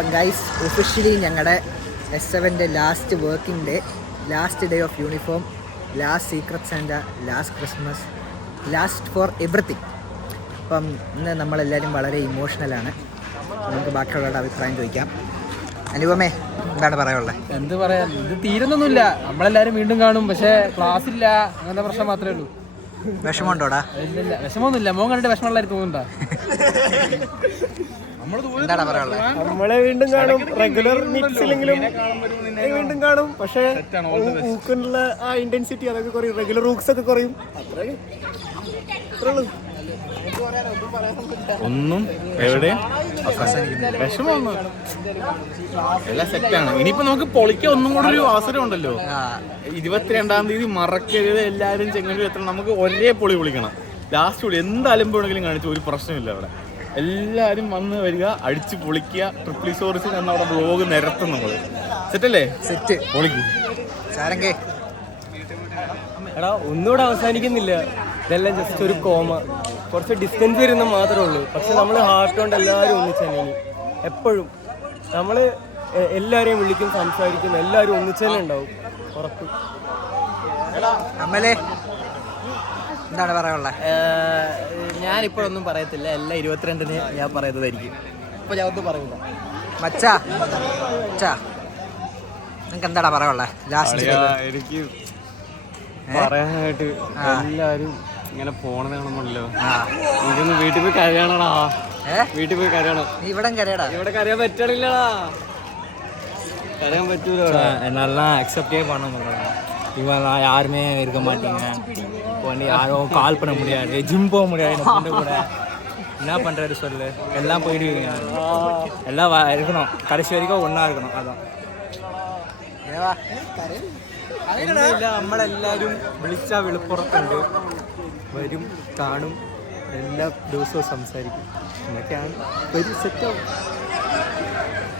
അപ്പം guys officially ഞങ്ങളുടെ S7-ൻ്റെ last working day, last day of uniform, last secret Santa, last Christmas, last for everything. അപ്പം ഇന്ന് നമ്മളെല്ലാവരും വളരെ ഇമോഷണലാണ്. നമുക്ക് ബാക്കിയുള്ളവരുടെ അഭിപ്രായം ചോദിക്കാം. അനുപമേ, എന്താണ് പറയാനുള്ളത്? എന്ത് പറയാൻ, ഇത് തീരുന്നൊന്നുമില്ല. നമ്മളെല്ലാവരും വീണ്ടും കാണും, പക്ഷേ ക്ലാസ് ഇല്ല, അങ്ങനത്തെ പ്രശ്നം മാത്രമേ ഉള്ളൂ. വിഷമമുണ്ടോടാ? ഇല്ല, വിഷമമൊന്നുമില്ല. മോൻ കണ്ടിട്ട് വിഷമമുള്ളതായിട്ട് തോന്നുന്നുണ്ടോ? എന്താണ് പറയാനുള്ളത്? നമ്മളെ വീണ്ടും കാണും, റെഗുലർ മീറ്റ്സ് ഇല്ലെങ്കിലും വീണ്ടും കാണും. പക്ഷേ ഊക്കിനുള്ള ആ ഇന്റൻസിറ്റി അതൊക്കെ കുറയും, റെഗുലർ ഊക്സ് ഒക്കെ കുറയും. അത്രേ ഉള്ളൂ. ഒന്നും എവിടെയും വിഷമൊന്നും എല്ലാം സെറ്റാണ്. ഇനിയിപ്പോ നമുക്ക് പൊളിക്കാൻ ഒന്നും കൂടെ ഒരു അവസരം ഉണ്ടല്ലോ. 22-ാം തീയതി മറക്കരുത് എല്ലാവരും. ചെങ്ങന്നൂർ എത്തണം. നമുക്ക് ഒരേ പൊളിക്കണം. ലാസ്റ്റ് പൊളി എന്ത് അലമ്പുണ്ടെങ്കിലും കാണിച്ചു, ഒരു പ്രശ്നമില്ല. അവിടെ എല്ലാവരും വന്ന് വരിക, അടിച്ച് പൊളിക്കുക. ട്രിപ്പിൾ സോറിസിൽ എന്ന അവിടെ ബ്ലോഗ് നിരത്തും നമ്മൾ. സെറ്റല്ലേ? സെറ്റ് പൊളിക്കും. എടാ ഒന്നുകൂടെ അവസാനിക്കുന്നില്ല. ഇതെല്ലാം ജസ്റ്റ് ഒരു കോമ, കുറച്ച് ഡിസ്റ്റൻസ് വരുന്ന മാത്രമേ ഉള്ളൂ. പക്ഷെ നമ്മൾ ഹാർട്ട് കൊണ്ട് എല്ലാവരും ഒന്നിച്ചാണ്. ഇനി എപ്പോഴും നമ്മൾ എല്ലാവരെയും വിളിക്കും, സംസാരിക്കും, എല്ലാവരും ഒന്നിച്ച് തന്നെ ഉണ്ടാവും, ഉറപ്പ്. അമ്മലേ, എന്താണ് പറയാനുള്ളത്? ഞാനിപ്പോഴൊന്നും പറയത്തില്ല. എല്ലാം 22-ന് ഞാൻ പറയുന്നതായിരിക്കും. ഇപ്പൊ ഞാൻ ഒന്നും പറയില്ല. മച്ചാ, നിങ്ങൾക്ക് എന്താടാ പറയാനുള്ളത്? ലാസ്റ്റ് എനിക്ക് പറയാനായിട്ട് എല്ലാരും ഇങ്ങനെ പോണതാണെന്നല്ലോ. എനിക്കൊന്ന് വീട്ടിൽ പോയി കരയണടാ. വീട്ടിൽ പോയി കരയണം. ഇവിടെ കരയടാ. ഇവിടെ കരയാൻ പറ്റണില്ലടാ. கரையான் பற்றூர் என்னெல்லாம் அக்செப்டே பண்ண முடியல. இவெல்லாம் யாருமே இருக்க மாட்டீங்க. இப்போ வந்து யாரும் கால் பண்ண முடியாது, ஜிம் போக முடியாது. என் ஃப்ரெண்டு கூட என்ன பண்ணுறது சொல்லு, எல்லாம் போயிடுவீங்க. எல்லாம் இருக்கணும், கடைசி வரைக்கும் ஒன்றா இருக்கணும். அதான் നമ്മളെല്ലാവരും വിളിച്ചാൽ വെളുപ്പുറത്തുണ്ട്, വരും, കാണും, എല്ലാ ദിവസവും സംസാരിക്കും. എന്നൊക്കെയാണ് ഒരു സെറ്റാവും.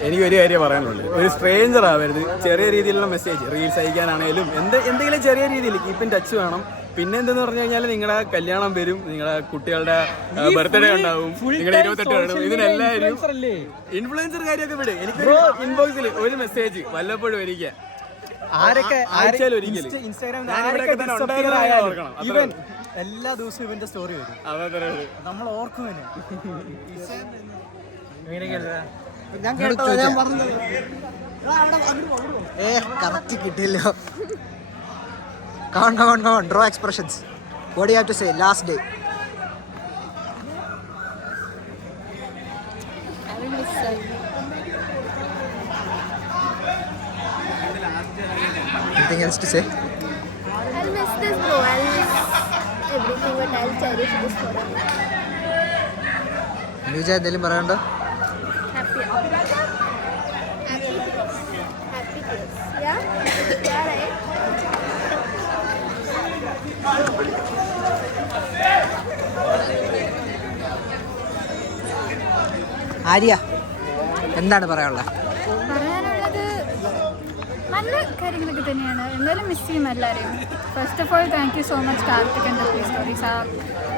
എനിക്കൊരു കാര്യം പറയാനുള്ളത്, ഒരു സ്ട്രേഞ്ചർ ആവരുത്. ചെറിയ രീതിയിലുള്ള മെസ്സേജ് റീൽസ് അയക്കാനാണേലും എന്തെങ്കിലും ചെറിയ രീതിയിൽ കീപ്പ് ഇൻ ടച്ച് വേണം. പിന്നെ എന്തെന്ന് പറഞ്ഞു കഴിഞ്ഞാൽ നിങ്ങളുടെ കല്യാണം വരും, നിങ്ങളുടെ കുട്ടികളുടെ ബർത്ത്ഡേ ഉണ്ടാവും, നിങ്ങളുടെ 28 വേണം. ഇതിനെല്ലാവരും ഇൻഫ്ലുവൻസർ കാര്യമൊക്കെ വിട്. എനിക്ക് ഇൻബോക്സിൽ ഒരു മെസ്സേജ് വല്ലപ്പോഴും ഒരിക്കൽ ആഴ്ചയിൽ ഒരിക്കൽ ഇവൻ എല്ലാ ദിവസവും ഇവന്റെ സ്റ്റോറി വരും, നമ്മൾ ഓർക്കും. ഞാൻ പറഞ്ഞത് കറക്റ്റ് കിട്ടിയല്ലോ. Come on, draw expressions. What do you have to say? Last day. Anything else to say? I'll miss this bro. I'll miss everything, but I'll cherish this forever. Anuja എന്തെങ്കിലും പറയാനുണ്ടോ? Happy days. Yeah, right. Arya, എന്താണ് പറയാനുള്ളത്? പറയാനുള്ളത് നല്ല കാര്യങ്ങളൊക്കെ തന്നെയാണ്. എന്തായാലും miss ചെയ്യും എല്ലാവരെയും. First of all thank you so much Karthik and triple stories. ആ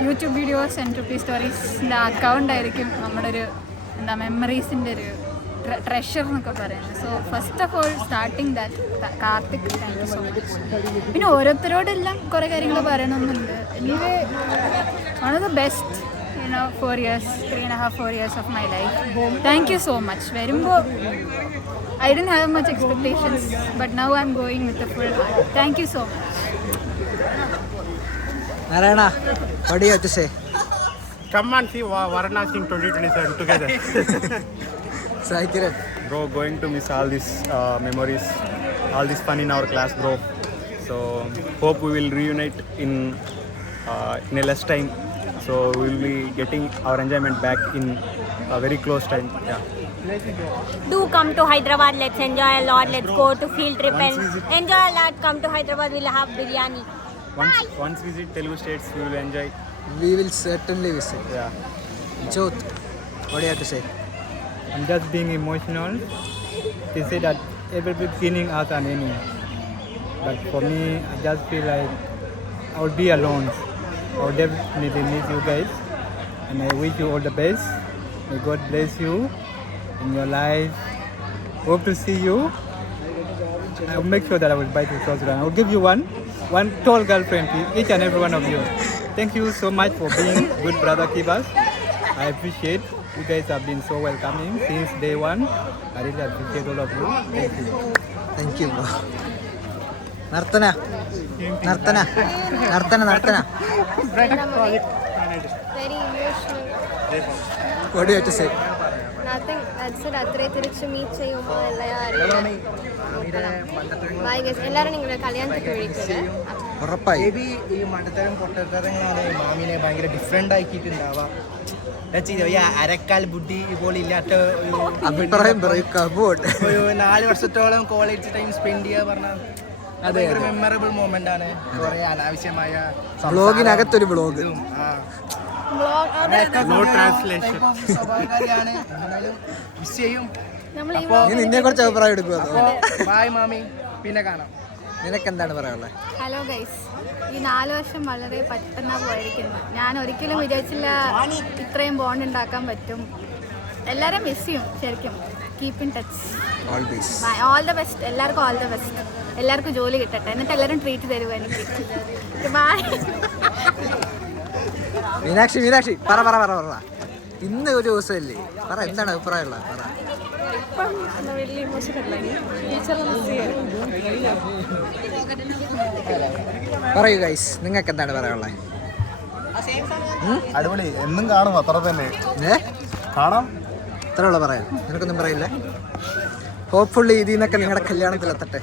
യൂട്യൂബ് വീഡിയോസ് ആൻഡ് ട്രിപ്പിൾ സ്റ്റോറീസിൻ്റെ അക്കൗണ്ട് ആയിരിക്കും നമ്മുടെ ഒരു മെമ്മറീസിൻ്റെ ഒരു ട്രഷർ എന്നൊക്കെ പറയുന്നത്. So first of all starting that Karthik, thank you so much. പിന്നെ ഓരോരുത്തരോടെല്ലാം കുറേ കാര്യങ്ങൾ പറയണമെന്നുണ്ട്. Anyway one of the best 4 years, 3.5-4 years of my life. Thank you so much. Verumbo I didn't have much expectations, but now I'm going with a full heart. Thank you so much. Narayana, what do you have to say? Come and see Varanasi in 2027 together. Saikiran, bro, going to miss all these memories, all this fun in our class, bro. So hope we will reunite in a less time. So we will be getting our enjoyment back in a very close time. Yeah. Do come to Hyderabad. Let's enjoy a lot. Let's go to field trip and enjoy a lot. Come to Hyderabad. We'll have biryani. Once visit Telugu states, we will enjoy. we will certainly visit. Yeah. Jyoth, what do you have to say? I'm just being emotional to say that every beginning has an ending. But for me, I just feel like I will be alone. I will definitely miss you guys, and I wish you all the best. May God bless you in your life Hope to see you. I'll make sure that I will buy you clothes. I will give you one tall girlfriend, each and every one of you. Thank you so much for being good brother Kibas. I appreciate you guys have been so welcoming since day one. I really appreciate all of you. Thank you. Thank you bro. Narthana Very emotional. What do you have to say? Nothing. That's it. അത്രേ തിരിച്ച് meet ചെയ്യുമ്പോൾ എല്ലാവരും എല്ലാവരും നിങ്ങളുടെ കല്യാണത്തിന് വിളിക്കുക. ഉറപ്പായി. May be ഈ മണ്ടത്തരം പൊട്ടത്തരങ്ങളാണ് മാമിനെ ഭയങ്കര ഡിഫറെൻ്റ് ആക്കിയിട്ടുണ്ടാവാം. ഈ അരക്കാൽ ബുദ്ധി പോലെ ഇല്ലാത്ത അഭിപ്രായം പറയും. കബോർഡ് ഒരു 4 വർഷത്തോളം കോളേജ് ടൈം സ്പെൻഡ് ചെയ്യുക പറഞ്ഞാൽ ഭയങ്കര മെമ്മറബിൾ മൊമെന്റ് ആണ്. കുറെ അനാവശ്യമായ ബ്ലോഗിനകത്തൊരു ബ്ലോഗ്. സ്വഭാവകാരിയാണ്. എന്നാലും മിസ് ചെയ്യും. നീ നിന്നെ കുറിച്ച് അഭിപ്രായം എടുക്കുമോ? ബായ് മാമി, പിന്നെ കാണാം. നിനക്ക് എന്താണ് പറയാനുള്ളത്? ഹലോ ഗൈസ്, ഈ 4 വർഷം വളരെ പെട്ടെന്നാണ് പോയിരിക്കുന്നത്. ഞാൻ ഒരിക്കലും വിചാരിച്ചില്ല ഇത്രയും ബോണ്ട് ഉണ്ടാക്കാൻ പറ്റും. എല്ലാവരും മിസ് ചെയ്യും ശരിക്കും. Keep in touch. All the best. എല്ലാവർക്കും ഓൾ ദ ബെസ്റ്റ്. എല്ലാവർക്കും ജോലി കിട്ടട്ടെ. എന്നിട്ട് എല്ലാവരും ട്രീറ്റ് തരുമോ എനിക്ക്. ബൈ. മീനാക്ഷി പറ ഇന്ന് ഒരു ദിവസമല്ലേ, പറ എന്താണ് അഭിപ്രായമുള്ളത്? പറ. പറയൂ ഗൈസ്, നിങ്ങൾക്ക് എന്താണ് പറയാനുള്ളത്? അടിപൊളി, എന്നും കാണും, അത്ര തന്നെ കാണാം. ഇത്ര ഉള്ള പറയാം, നിനക്കൊന്നും പറയില്ല. ഹോപ്പ്ഫുള്ളി ഇതിൽ നിന്നൊക്കെ നിങ്ങളുടെ കല്യാണത്തിലെത്തട്ടെ.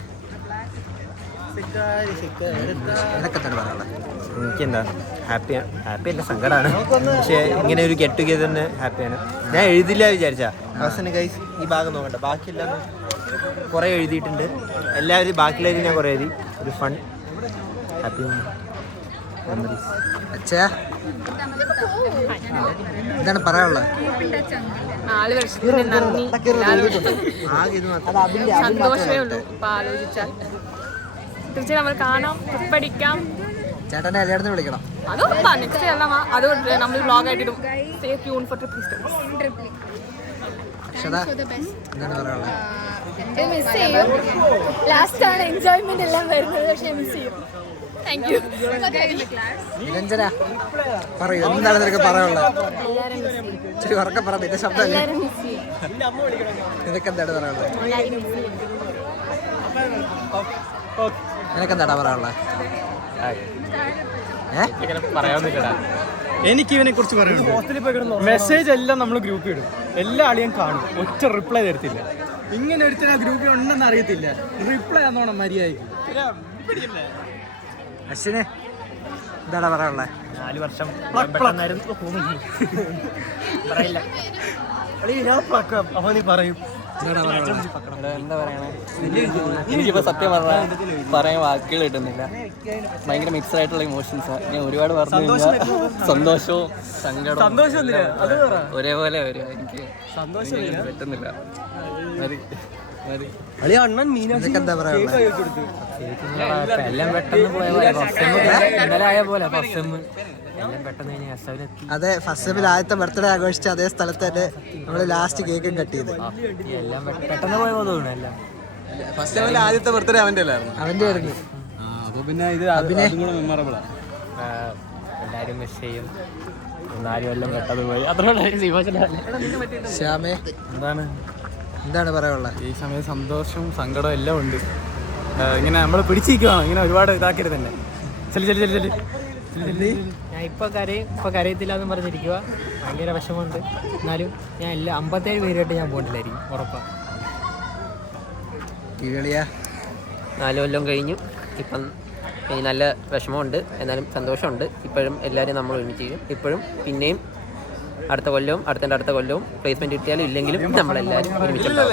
നിനക്കെന്താണ് പറയാനുള്ളത്? എനിക്കെന്താ ഹാപ്പിയല്ല, സങ്കടമാണ്. പക്ഷേ ഇങ്ങനെ ഒരു ഗെറ്റ് ടുഗെദറിന് ഹാപ്പിയാണ്. ഞാൻ എഴുതില്ല വിചാരിച്ച അവസാനം ഗൈസ് ഈ ഭാഗം നോക്കട്ടെ, ബാക്കിയെല്ലാം കുറേ എഴുതിയിട്ടുണ്ട്. എല്ലാവരും ബാക്കിയുള്ളവരും ഞാൻ കുറേ എഴുതി. ഒരു ഫൺ ഹാപ്പി മെമ്മറീസ്. അച്ഛാ എന്താണ് പറയാനുള്ളത്? 4 വർഷത്തിന് നന്ദി. സന്തോഷമേ ഉള്ളൂ ഇപ്പം ആലോചിച്ചാൽ. തീർച്ചയായും നമ്മൾ കാണാം, പഠിക്കാം. ചേട്ടനെ കല്യാണത്തിന് വിളിക്കണം. അതും നെക്സ്റ്റ് എല്ലാം അത് നമ്മൾ വ്ളോഗായിട്ടിടും. Stay tune for trip. Akshata എന്താണ് പറയാനുള്ളത്? മിസ് ചെയ്യും. ലാസ്റ്റാണ് എൻജോയ്മെന്റ് എല്ലാം വരുന്നത്, പക്ഷേ മിസ് ചെയ്യും. Thank you. നിരഞ്ജന പറയൂ, എന്താണ് നിനക്ക് പറയാനുള്ളത്? ഇച്ചിരി ഉറക്കെ പറ, നിന്റെ ശബ്ദമല്ലേ. നിനക്കെന്താണ് പറയാനുള്ളത്? നിനക്കെന്താടാ പറയാനുള്ളത്? എനിക്ക് ഇവനെ കുറിച്ച് പറയുന്നുണ്ട്. മെസ്സേജ് എല്ലാം നമ്മൾ ഗ്രൂപ്പിൽ ഇടും, എല്ലാ ആളെയും കാണും, ഒറ്റ റിപ്ലൈ തരത്തില്ല. ഇങ്ങനെ ഒരുത്തന ഗ്രൂപ്പിൽ ഉണ്ടെന്ന് അറിയത്തില്ല, റിപ്ലൈ തന്നോണം മര്യാദയ്ക്ക്. അശ്വിനെ എന്താടാ പറയാനുള്ളത്? 4 വർഷം പറയില്ല. അപ്പൊ നീ പറയും. എന്താ പറയണേ, എനിക്കിപ്പോൾ സത്യം പറഞ്ഞാൽ പറയാൻ വാക്കുകൾ കിട്ടുന്നില്ല. ഭയങ്കര മിക്സ്ഡ് ആയിട്ടുള്ള ഇമോഷൻസാണ്. ഞാൻ ഒരുപാട് പറഞ്ഞു കഴിഞ്ഞാൽ സന്തോഷവും സങ്കടവും ഒരേപോലെ വരും. എനിക്ക് സന്തോഷം പറ്റുന്നില്ല. നിനക്കെന്താ പറയാനുള്ളത്? എല്ലാം പെട്ടെന്ന് പോയ പോലെ ഇന്നലെ ആയ പോലെ ഫസ്റ്റ് എല്ലാം പെട്ടെന്ന് കഴിഞ്ഞാൽ എസ്എവിലെത്തി. അതെ, ഫസ്റ്റ് സെമ്മിൽ ആദ്യത്തെ ബർത്ത്ഡേ ആഘോഷിച്ച അതേ സ്ഥലത്ത് തന്നെ നമ്മൾ ലാസ്റ്റ് കേക്കും കട്ട് ചെയ്ത്. എല്ലാം പെട്ടെന്ന് പോയ പോലെ തോന്നുന്നു. എല്ലാം ഫസ്റ്റ് ലെവലിൽ ആദ്യത്തെ ബർത്ത്ഡേ അവൻ്റെ അല്ലായിരുന്നു. അവൻ്റെ ആയിരുന്നു. അപ്പോൾ പിന്നെ ഇത് മെമ്മറബിളാണ്. എല്ലാവരും മിസ് ചെയ്യും. 4 കൊല്ലം പെട്ടെന്ന് പോയി. അത്ര ശ്യാമേ എന്താണ് പറയാനുള്ളത്? ഈ സമയം സന്തോഷവും സങ്കടവും എല്ലാം ഉണ്ട്. ഇങ്ങനെ നമ്മൾ പിടിച്ചിരിക്കുകയാണ്, ഇങ്ങനെ ഒരുപാട് ഇതാക്കരുത് തന്നെ. ഞാൻ ഇപ്പോൾ കരയത്തില്ല എന്ന് പറഞ്ഞിരിക്കുക. ഭയങ്കര വിഷമമുണ്ട്. എന്നാലും ഞാൻ 57 പേരുമായിട്ട് ഞാൻ പോകണ്ടില്ലായിരിക്കും, ഉറപ്പാണ്. 4 കൊല്ലം കഴിഞ്ഞു. ഇപ്പം ഇനി നല്ല വിഷമമുണ്ട്, എന്നാലും സന്തോഷമുണ്ട്. ഇപ്പോഴും എല്ലാവരും നമ്മൾ ഒരുമിച്ച് ചെയ്യും. ഇപ്പോഴും പിന്നെയും അടുത്ത കൊല്ലവും അടുത്ത കൊല്ലവും പ്ലേസ്മെന്റ് കിട്ടിയാലും ഇല്ലെങ്കിലും നമ്മളെല്ലാവരും ഒരുമിച്ചുണ്ടാവും.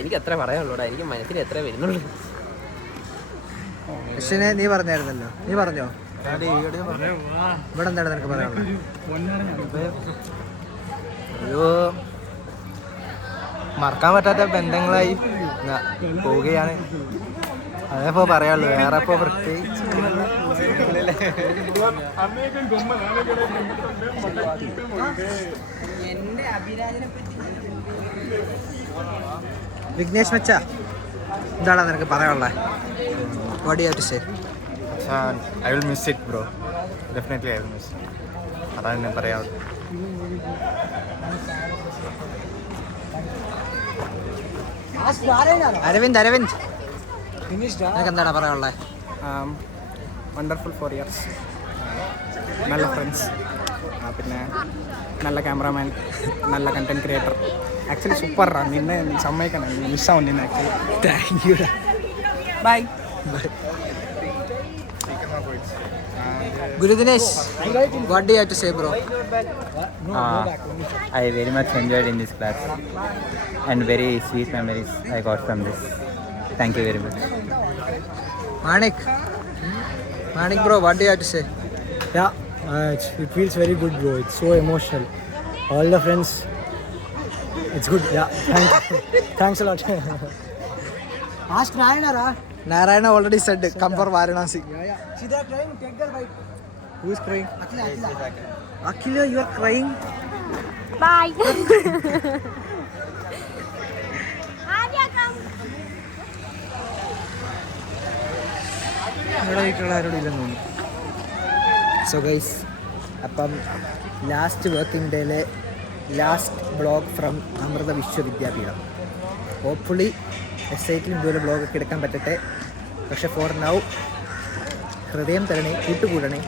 എനിക്ക് എത്ര പറയാനുള്ളൂടാ, എനിക്ക് മനസ്സിൽ എത്ര വരുന്നുള്ളൂ. അശ്വിനെ നീ പറഞ്ഞായിരുന്നല്ലോ, നീ പറഞ്ഞോ? ഇവിടെ എന്താണ് നിനക്ക് പറയാനുള്ളത്? ഒരു മറക്കാൻ പറ്റാത്ത ബന്ധങ്ങളായി പോവുകയാണ്. അതേപ്പോ പറയാനുള്ളൂ. വേറെ ഇപ്പോൾ പ്രത്യേകിച്ച് വിഘ്നേഷ് മച്ച, എന്താണ് നിനക്ക് പറയാനുള്ളത്? What do you have to say? I will miss it bro, definitely I will miss. അതാണ് ഞാൻ പറയാറുള്ളത്. അരവിന്ദ് നിനക്ക് എന്താണ് പറയാനുള്ളത്? വണ്ടർഫുൾ 4 years, നല്ല ഫ്രണ്ട്സ്, പിന്നെ നല്ല ക്യാമറാമാൻ, നല്ല കണ്ടന്റ് ക്രിയേറ്റർ. ആക്ച്വലി സൂപ്പറാ, നിന്നെ സമ്മതിക്കണം, മിസ്സാവും നിന്നെ actually. Thank you. Bye. Gurudinesh, what do you have to say bro? I very much enjoyed in this class and very sweet memories I got from this. Thank you very much. Manik bro, what do you have to say? Yeah, it feels very good bro, it's so emotional. All the friends, it's good. Thanks a lot. Ask Narayana already said come for Varanasi. See they are crying, take their bite. Who is crying? Akhila, you are crying? Bye. Arya, come. So guys, അപ്പം last working ഡേയിലെ last blog from Amrita Vishwa Vidyapeetham. Hopefully എസ്ഐറ്റിലും ഇതുപോലെ ബ്ലോഗൊക്കെ എടുക്കാൻ പറ്റട്ടെ. പക്ഷെ for now ഹൃദയം തരണേ, കൂട്ടുകൂടണേ.